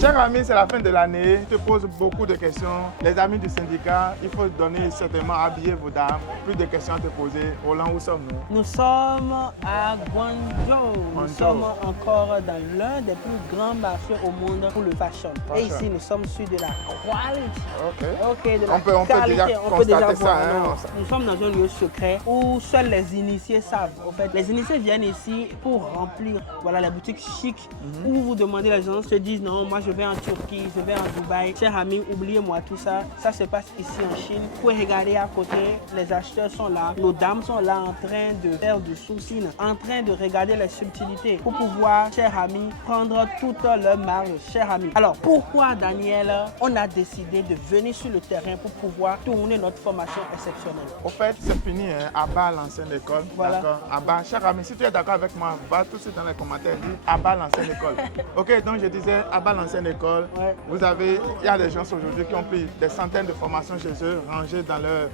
Cher ami, c'est la fin de l'année. Je te pose beaucoup de questions. Les amis du syndicat, il faut donner certainement habiller vos dames. Plus de questions à te poser. Roland, où sommes-nous? Nous sommes à Guangzhou. Nous sommes encore dans l'un des plus grands marchés au monde pour le fashion. Et ici, nous sommes sur de la qualité. De la qualité. On peut déjà voir. Nous sommes dans un lieu secret où seuls les initiés savent. En fait, les initiés viennent ici pour remplir les boutiques chics où vous demandez, les gens se disent non, moi je vais en Turquie, je vais en Dubaï. Chers amis, oubliez-moi tout ça. Ça se passe ici en Chine. Vous pouvez regarder à côté, les acheteurs sont là, nos dames sont là en train de faire du sourcing, en train de regarder les subtilités pour pouvoir, chers amis, prendre toute leur marge, chers amis. Alors, pourquoi, Daniel, on a décidé de venir sur le terrain pour pouvoir tourner notre formation exceptionnelle? Au fait, c'est fini, hein? Abat l'ancienne école. D'accord. Abat, cher ami, si tu es d'accord avec moi, va tout de suite dans les commentaires, dis abat l'ancienne école. Ok, donc je disais abat l'ancienne école. Vous avez, il y a des gens aujourd'hui qui ont pris des centaines de formations chez eux, rangées dans leur,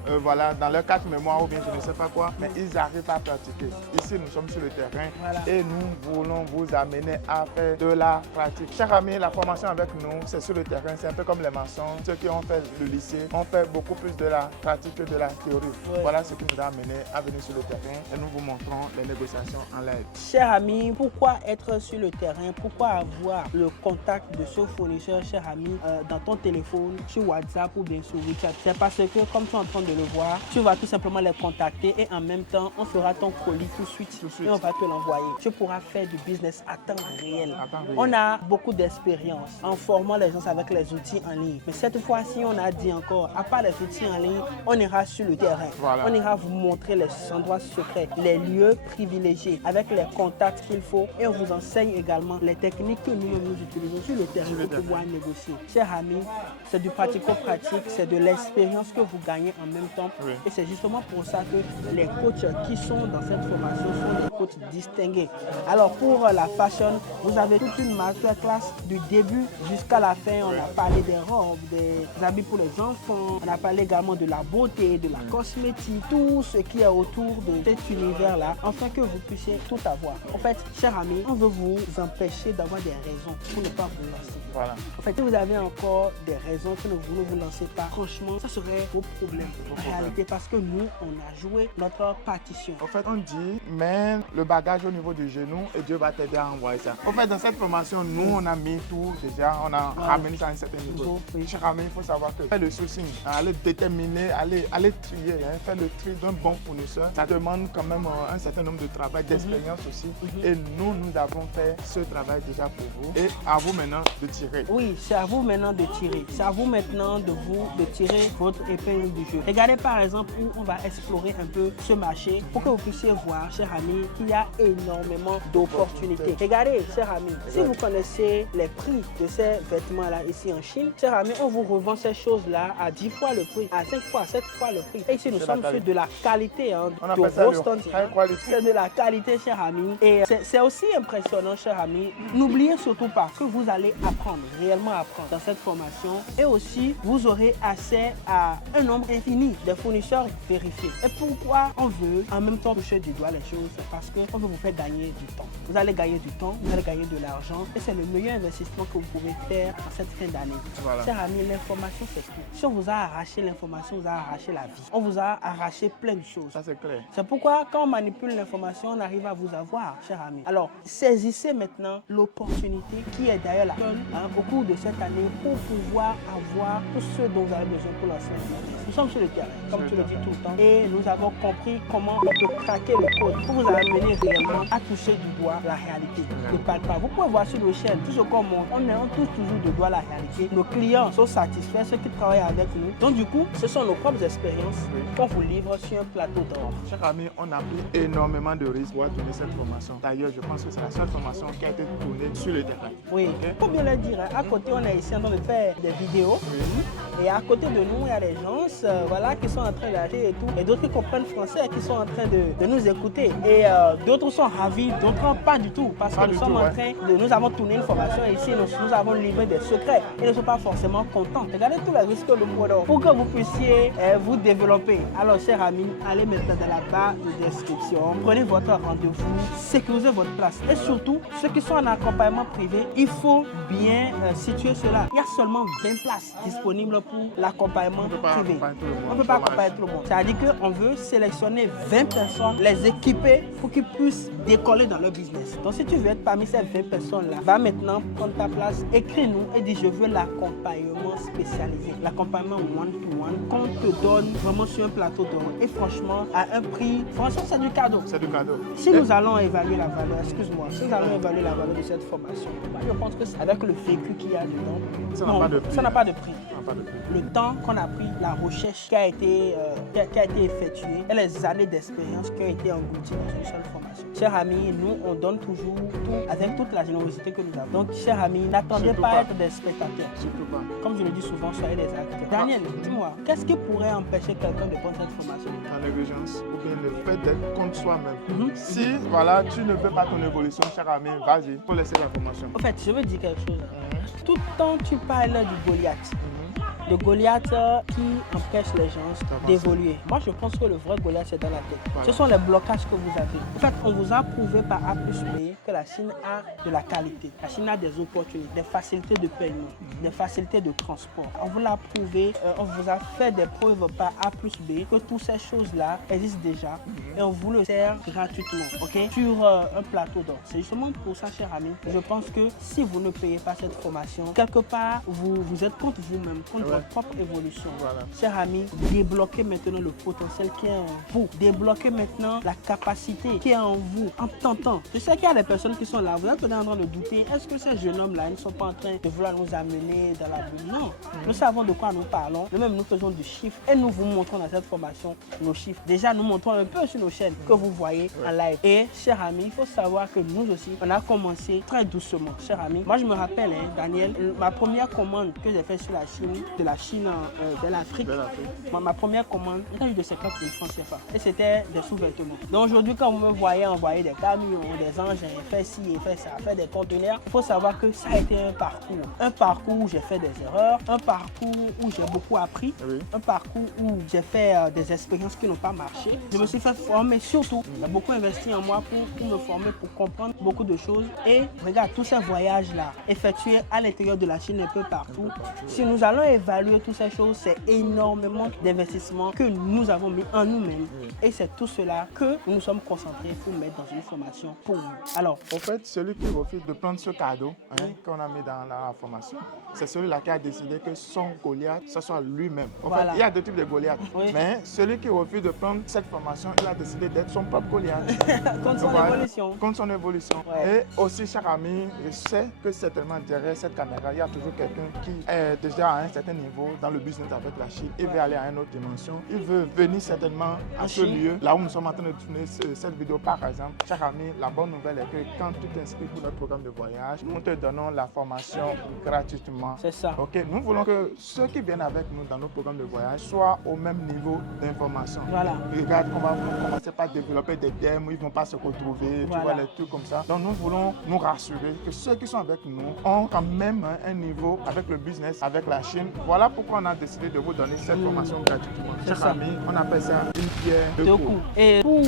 dans leur carte mémoire ou bien je ne sais pas quoi, mais ils arrivent à pratiquer. Ici, nous sommes sur le terrain et nous voulons vous amener à faire de la pratique. Chers amis, la formation avec nous, c'est sur le terrain, c'est un peu comme les maçons. Ceux qui ont fait le lycée ont fait beaucoup plus de la pratique que de la théorie. Voilà ce qui nous a amené à venir sur le terrain et nous vous montrons les négociations en live. Chers amis, pourquoi être sur le terrain? Pourquoi avoir le contact de ce fournisseur, cher ami, dans ton téléphone, sur WhatsApp ou bien sur WeChat? C'est parce que, comme tu es en train de le voir, tu vas tout simplement les contacter et en même temps, on fera ton colis tout de suite et on va te l'envoyer. Tu pourras faire du business à temps réel. On a beaucoup d'expérience en formant les gens avec les outils en ligne. Mais cette fois-ci, on a dit encore, à part les outils en ligne, on ira sur le terrain. On ira vous montrer les endroits secrets, les lieux privilégiés avec les contacts qu'il faut et on vous enseigne également les techniques que nous utilisons sur le terrain pour pouvoir négocier. Chers amis, c'est du pratico-pratique, c'est de l'expérience que vous gagnez en même temps. Et c'est justement pour ça que les coachs qui sont dans cette formation sont des coachs distingués. Alors pour la fashion, vous avez toute une masterclass du début jusqu'à la fin. On a parlé des robes, des habits pour les enfants, on a parlé également de la beauté, de la cosmétique, tout ce qui est autour de cet univers-là, afin que vous puissiez tout avoir. En fait, chers amis, on veut vous empêcher d'avoir des raisons pour ne pas vous lancer. En fait, si vous avez encore des raisons que vous ne vous lancez pas, franchement, ça serait vos problèmes en réalité, parce que nous, on a joué notre partition. En fait, on dit, mets le bagage au niveau du genou et Dieu va t'aider à envoyer ça. En fait, dans cette formation, nous, on a mis tout déjà, on a ramené ça à un certain niveau. Cher ami, il faut savoir que faire le sourcing, aller déterminer, aller trier, faire le tri d'un bon fournisseur, ça demande quand même un certain nombre de travail, d'expérience aussi. Et nous avons fait ce travail déjà pour vous. Et à vous maintenant de tirer. Oui, c'est à vous maintenant de tirer. C'est à vous maintenant de tirer votre épingle du jeu. Regardez par exemple où on va explorer un peu ce marché pour que vous puissiez voir, chers amis, qu'il y a énormément d'opportunités. Regardez, chers amis, si vous connaissez les prix de ces vêtements-là ici en Chine, chers amis, on vous revend ces choses-là à 10 fois le prix, à 5 fois, à 7 fois le prix. Et ici, nous sommes sur de la qualité, c'est de la qualité, chers amis. Et c'est aussi impressionnant, chers amis. N'oubliez surtout pas que vous allez apprendre, réellement apprendre dans cette formation. Et aussi, vous aurez accès à un nombre infini de fournisseurs vérifiés. Et pourquoi on veut en même temps toucher du doigt les choses? C'est parce qu'on veut vous faire gagner du temps. Vous allez gagner du temps, vous allez gagner de l'argent. Et c'est le meilleur investissement que vous pouvez faire en cette fin d'année. Chers amis, l'information, c'est tout. Si on vous a arraché l'information, on vous a arraché la vie. On vous a arraché plein de choses. Ça, c'est clair. C'est pourquoi, quand on manipule l'information, on arrive à vous avoir, chers amis. Alors, saisissez maintenant l'opportunité qui est derrière la donne au cours de cette année pour pouvoir avoir tout ce dont vous avez besoin pour lancer un business. Nous sommes sur le terrain, comme tu le dis tout le temps, et nous avons compris comment on peut craquer le code pour vous amener réellement à toucher du doigt la réalité. Ne parle pas. Vous pouvez voir sur le chaîne, tout ce qu'on montre, on touche toujours du doigt la réalité. Nos clients sont satisfaits, ceux qui travaillent avec nous. Donc du coup, ce sont nos propres expériences qu'on vous livre sur un plateau d'or. Chers amis, on a pris énormément de risques pour tourner cette formation. D'ailleurs, je pense que c'est la seule formation qui a été tournée sur le terrain. Oui, faut bien le dire. À côté, on est ici en train de faire des vidéos. Et à côté de nous, il y a des gens qui sont en train d'acheter et tout. Et d'autres qui comprennent français et qui sont en train de nous écouter. Et d'autres sont ravis, d'autres pas du tout. Parce que nous avons tourné une formation ici, nous avons livré des secrets. Et ils ne sont pas forcément contents. Regardez tous les risques que nous prenons pour que vous puissiez vous développer. Alors, chers amis, allez maintenant dans la barre de description. Prenez votre rendez-vous, sécurisez votre place. Et surtout, ceux qui sont en accompagnement privé, il faut bien situer cela. Il y a seulement 20 places disponibles pour l'accompagnement privé. On ne peut pas accompagner tout le monde. C'est-à-dire qu'on veut sélectionner 20 personnes, les équiper pour qu'ils puissent décoller dans leur business. Donc si tu veux être parmi ces 20 personnes-là, va maintenant prendre ta place, écris-nous et dis je veux l'accompagnement spécialisé, l'accompagnement one-to-one qu'on te donne vraiment sur un plateau d'or. Et franchement, à un prix, franchement c'est du cadeau. C'est du cadeau. Si nous allons évaluer la valeur, excuse-moi, si nous allons évaluer la valeur de cette formation, je pense que avec le vécu qu'il y a dedans, ça n'a pas de prix. Le temps qu'on a pris, la recherche qui a été effectuée et les années d'expérience qui ont été englouties dans une seule formation. Chers amis, nous, on donne toujours tout avec toute la générosité que nous avons. Donc, chers amis, n'attendez pas à être des spectateurs. Surtout pas. Comme je le dis souvent, soyez des acteurs. Daniel, dis-moi, qu'est-ce qui pourrait empêcher quelqu'un de prendre cette formation? La négligence ou bien le fait d'être contre soi-même. Si voilà, tu ne veux pas ton évolution, cher ami, vas-y, il faut laisser la formation. En fait, je veux dire quelque chose. Tout le temps, tu parles du Goliath. Le Goliath qui empêche les gens d'évoluer. Moi, je pense que le vrai Goliath, c'est dans la tête. Voilà. Ce sont les blocages que vous avez. En fait, on vous a prouvé par A plus B que la Chine a de la qualité. La Chine a des opportunités, des facilités de paiement, des facilités de transport. On vous l'a prouvé, on vous a fait des preuves par A plus B que toutes ces choses-là existent déjà et on vous le sert gratuitement, ok, sur un plateau d'or. C'est justement pour ça, cher ami, je pense que si vous ne payez pas cette formation, quelque part, vous êtes contre vous-même, contre votre propre évolution. Voilà. Chers amis, débloquez maintenant le potentiel qui est en vous. Débloquez maintenant la capacité qui est en vous en tentant. Je sais qu'il y a des personnes qui sont là, vous êtes en train de douter, est-ce que ces jeunes hommes-là ne sont pas en train de vouloir nous amener dans la bulle? Non. Nous savons de quoi nous parlons. Nous-mêmes, nous faisons du chiffre et nous vous montrons dans cette formation nos chiffres. Déjà, nous montrons un peu sur nos chaînes que vous voyez en live. Et, chers amis, il faut savoir que nous aussi, on a commencé très doucement. Chers amis, moi, je me rappelle, Daniel, ma première commande que j'ai faite sur la Chine, de la Chine vers l'Afrique, ma première commande, j'ai eu de 50 000 francs CFA. Et c'était des sous-vêtements. Donc aujourd'hui, quand vous me voyez envoyer des camions, des engins, faire ci et faire ça, faire des conteneurs, il faut savoir que ça a été un parcours. Un parcours où j'ai fait des erreurs, un parcours où j'ai beaucoup appris, un parcours où j'ai fait des expériences qui n'ont pas marché. Je me suis fait former surtout. J'ai beaucoup investi en moi pour me former, pour comprendre beaucoup de choses. Et regarde, tous ces voyages-là, effectués à l'intérieur de la Chine un peu partout, si nous allons évaluer toutes ces choses, c'est énormément d'investissements que nous avons mis en nous-mêmes. Et c'est tout cela que nous nous sommes concentrés pour mettre dans une formation pour nous. Alors, en fait, celui qui refuse de prendre ce cadeau qu'on a mis dans la formation, c'est celui-là qui a décidé que son Goliath, ce soit lui-même. En fait, il y a deux types de Goliath. Mais celui qui refuse de prendre cette formation, il a décidé d'être son propre Goliath. Contre son évolution. Contre son évolution. Et aussi, cher ami, je sais que certainement derrière cette caméra, il y a toujours quelqu'un qui est déjà à un certain niveau dans le business avec la Chine. Il veut aller à une autre dimension. Il veut venir certainement à ce lieu, là où nous sommes en train de tourner cette vidéo par exemple. Cher ami, la bonne nouvelle est que quand tu t'inscris pour notre programme de voyage, nous te donnons la formation gratuitement. C'est ça. Ok, nous voulons que ceux qui viennent avec nous dans nos programmes de voyage soient au même niveau d'information. Voilà. Regarde, on va commencer par développer des thèmes où ils ne vont pas se retrouver, tu vois, les trucs comme ça. Donc nous voulons nous rassurer que ceux qui sont avec nous ont quand même un niveau avec le business, avec la Chine. Voilà pourquoi on a décidé de vous donner cette formation gratuitement. Chers amis, on appelle ça une pierre deux coups. Et pour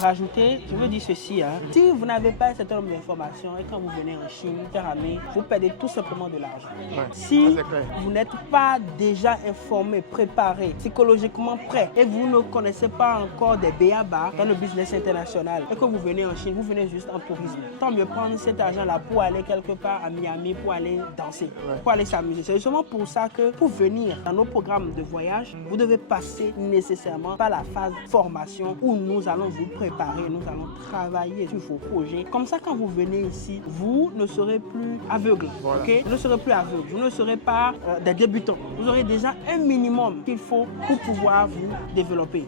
rajouter, je veux dire ceci, si vous n'avez pas un certain nombre d'informations et quand vous venez en Chine, chers amis, vous perdez tout simplement de l'argent. Si vous n'êtes pas déjà informé, préparé, psychologiquement prêt et vous ne connaissez pas encore des b.a.-ba dans le business international et que vous venez en Chine, vous venez juste en tourisme. Tant mieux prendre cet argent-là pour aller quelque part à Miami, pour aller danser, pour aller s'amuser. C'est justement pour ça que pour venir dans nos programmes de voyage, vous devez passer nécessairement par la phase formation où nous allons vous préparer, nous allons travailler sur vos projets. Comme ça, quand vous venez ici, vous ne serez plus aveugle. Vous ne serez plus aveugle. Vous ne serez pas des débutants. Vous aurez déjà un minimum qu'il faut pour pouvoir vous développer.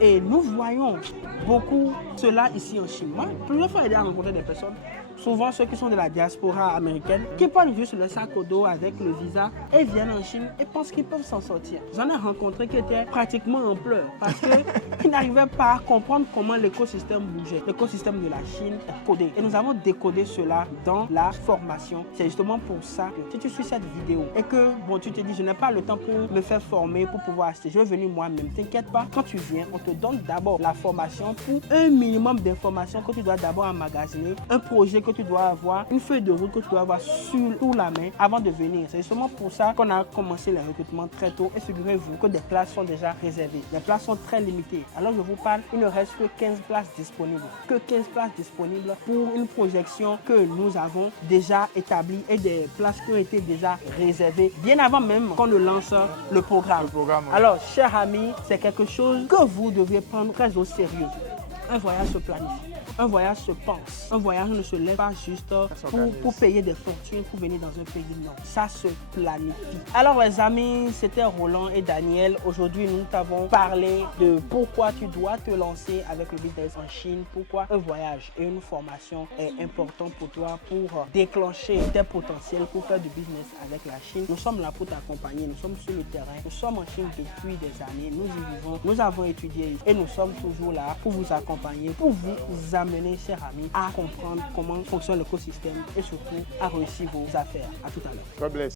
Et nous voyons beaucoup cela ici en Chine. Moi, plusieurs fois, j'ai rencontré des personnes, souvent ceux qui sont de la diaspora américaine, qui prennent juste le sac au dos avec le visa et viennent en Chine et pensent qu'ils peuvent s'en sortir. J'en ai rencontré qui étaient pratiquement en pleurs parce qu'ils n'arrivaient pas à comprendre comment l'écosystème bougeait. L'écosystème de la Chine est codé. Et nous avons décodé cela dans la formation. C'est justement pour ça que si tu suis cette vidéo et que tu te dis je n'ai pas le temps pour me faire former, pour pouvoir acheter, je vais venir moi-même. T'inquiète pas, quand tu viens, on te donne d'abord la formation pour un minimum d'informations que tu dois d'abord emmagasiner, un projet que tu dois avoir, une feuille de route que tu dois avoir sous la main avant de venir. C'est justement pour ça qu'on a commencé les recrutements très tôt et figurez-vous que des places sont déjà réservées. Les places sont très limitées. Alors je vous parle, il ne reste que 15 places disponibles. Que 15 places disponibles pour une projection que nous avons déjà établie et des places qui ont été déjà réservées bien avant même qu'on ne lance le programme. Oui. Alors, chers amis, c'est quelque chose que vous devez prendre très au sérieux. Un voyage se planifie. Un voyage se pense. Un voyage ne se lève pas juste pour payer des fortunes, pour venir dans un pays. Non, ça se planifie. Alors les amis, c'était Roland et Daniel. Aujourd'hui, nous t'avons parlé de pourquoi tu dois te lancer avec le business en Chine, pourquoi un voyage et une formation est important pour toi pour déclencher tes potentiels pour faire du business avec la Chine. Nous sommes là pour t'accompagner, nous sommes sur le terrain, nous sommes en Chine depuis des années, nous y vivons, nous avons étudié et nous sommes toujours là pour vous accompagner, pour vous amener, chers amis, à comprendre comment fonctionne l'écosystème et surtout à réussir vos affaires. À tout à l'heure. God bless.